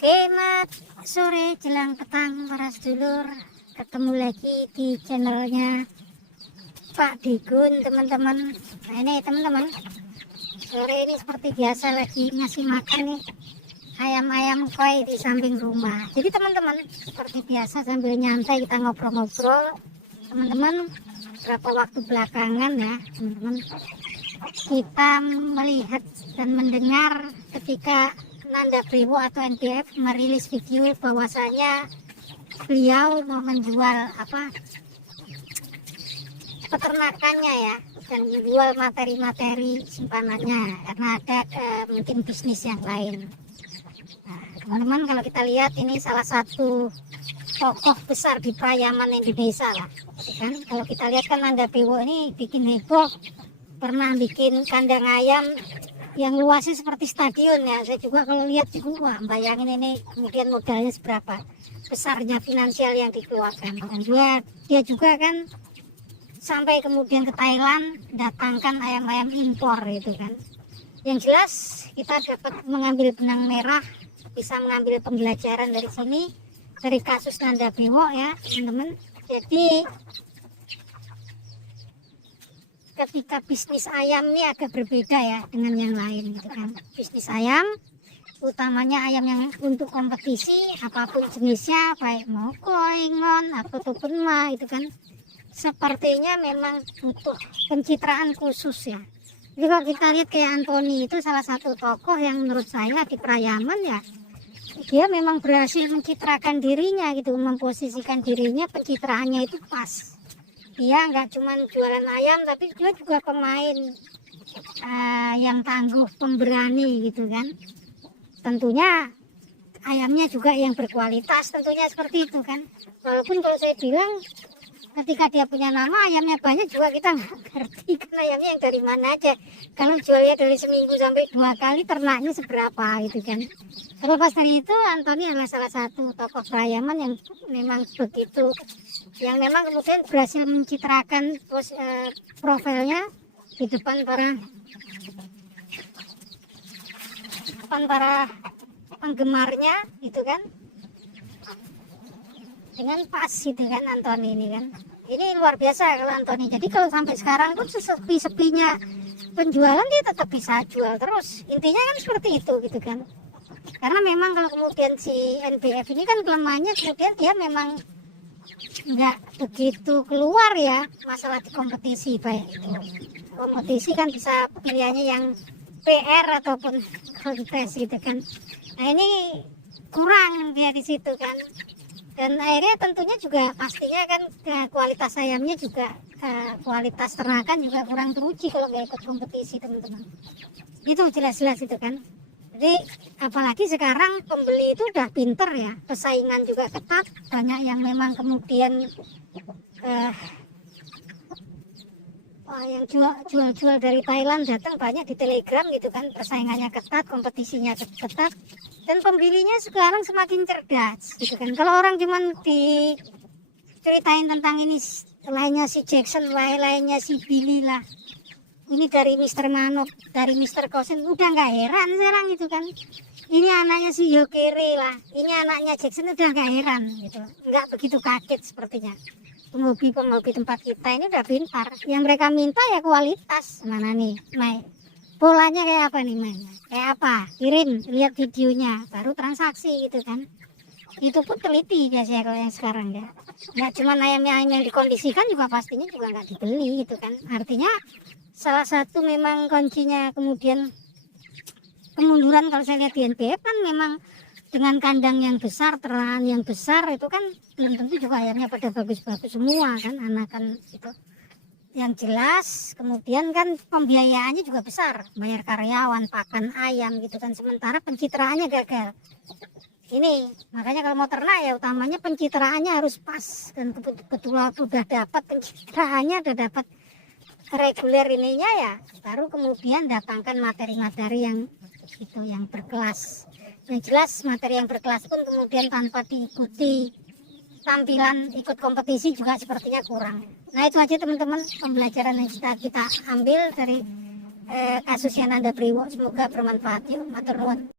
Selamat sore jelang petang para sedulur, ketemu lagi di channelnya Pak Digun teman-teman. Nah ini teman-teman, sore ini seperti biasa lagi ngasih makan nih ayam-ayam koi di samping rumah. Jadi teman-teman, seperti biasa sambil nyantai kita ngobrol-ngobrol teman-teman. Berapa waktu belakangan ya teman-teman, kita melihat dan mendengar ketika Nanda Priwo atau NPF merilis video bahwasanya beliau mau menjual peternakannya ya, dan menjual materi-materi simpanannya karena ada mungkin bisnis yang lain. Nah, teman-teman, kalau kita lihat ini salah satu tokoh besar di Pariaman Indonesia lah kan. Kalau kita lihat kan Nanda Priwo ini bikin heboh, pernah bikin kandang ayam yang luasnya seperti stadion ya. Saya juga kalau lihat juga, wah bayangin ini kemudian modalnya seberapa besarnya finansial yang dikeluarkan. Dan dia juga kan sampai kemudian ke Thailand datangkan ayam-ayam impor itu kan. Yang jelas kita dapat mengambil benang merah, bisa mengambil pembelajaran dari sini, dari kasus Nanda Priwo ya teman-teman. Jadi ketika bisnis ayam ini agak berbeda ya dengan yang lain gitu kan. Bisnis ayam utamanya ayam yang untuk kompetisi apapun jenisnya, baik mau koi, ngon ataupun ma itu kan, sepertinya memang butuh pencitraan khusus ya. Jadi kalau kita lihat kayak Anthony itu salah satu tokoh yang menurut saya di Pariaman ya, dia memang berhasil mencitrakan dirinya gitu, memposisikan dirinya, pencitraannya itu pas. Dia nggak cuma jualan ayam, tapi dia juga pemain yang tangguh, pemberani gitu kan. Tentunya ayamnya juga yang berkualitas, tentunya seperti itu kan. Walaupun kalau saya bilang ketika dia punya nama ayamnya banyak juga kita nggak ngerti kan ayamnya yang dari mana aja. Kalau jualnya dari seminggu sampai 2 kali, ternaknya seberapa gitu kan. Terlepas dari itu, Anthony adalah salah satu tokoh Pariaman yang memang begitu, yang memang kemudian berhasil mencitrakan profilnya di depan para penggemarnya gitu kan, dengan pas gitu kan Anthony ini kan. Ini luar biasa kalau Anthony. Jadi kalau sampai sekarang pun sepi-sepinya penjualan dia tetap bisa jual terus. Intinya kan seperti itu gitu kan. Karena memang kalau kemudian si NPF ini kan kelemahannya kemudian dia memang nggak begitu keluar ya masalah di kompetisi. Baik kompetisi kan bisa pilihannya yang PR ataupun kontes gitu kan. Nah ini kurang dia di situ kan. Dan akhirnya tentunya juga pastinya kan kualitas ayamnya juga, kualitas ternakan juga kurang teruji kalau nggak ikut kompetisi teman-teman. Itu jelas-jelas itu kan. Jadi apalagi sekarang pembeli itu udah pinter ya, persaingan juga ketat, banyak yang memang kemudian yang jual dari Thailand datang banyak di Telegram gitu kan, persaingannya ketat, kompetisinya ketat, dan pembelinya sekarang semakin cerdas gitu kan. Kalau orang cuman diceritain tentang ini lainnya si Jackson, lainnya si Billy lah, ini dari Mr. Manok, dari Mr. Kosen, udah nggak heran sekarang gitu kan. Ini anaknya si Yokere lah, ini anaknya Jackson, udah nggak heran gitu, nggak begitu kaget sepertinya. Pemhobi tempat kita ini udah pintar. Yang mereka minta ya kualitas. Mana nih, Mai? Polanya kayak apa nih, Mai? Kayak apa? Kirim, lihat videonya, baru transaksi gitu kan. Itu pun teliti biasanya kalau yang sekarang ya. Nggak cuma ayam yang dikondisikan juga pastinya juga nggak dibeli gitu kan. Artinya salah satu memang kuncinya kemudian kemunduran kalau saya lihat di NPF kan memang dengan kandang yang besar, ternakan yang besar itu kan belum tentu juga ayamnya pada bagus-bagus semua kan, anakan itu. Yang jelas kemudian kan pembiayaannya juga besar, bayar karyawan, pakan ayam gitu kan, sementara pencitraannya gagal. Ini makanya kalau mau ternak ya utamanya pencitraannya harus pas, dan kebetulan udah dapat pencitraannya, udah dapat reguler ininya ya, baru kemudian datangkan materi-materi yang itu yang berkelas. Yang jelas materi yang berkelas pun kemudian tanpa diikuti tampilan ikut kompetisi juga sepertinya kurang. Nah itu aja teman-teman pembelajaran yang kita ambil dari kasusnya Nanda Priwo. Semoga bermanfaat. Yuk, matur nuwun.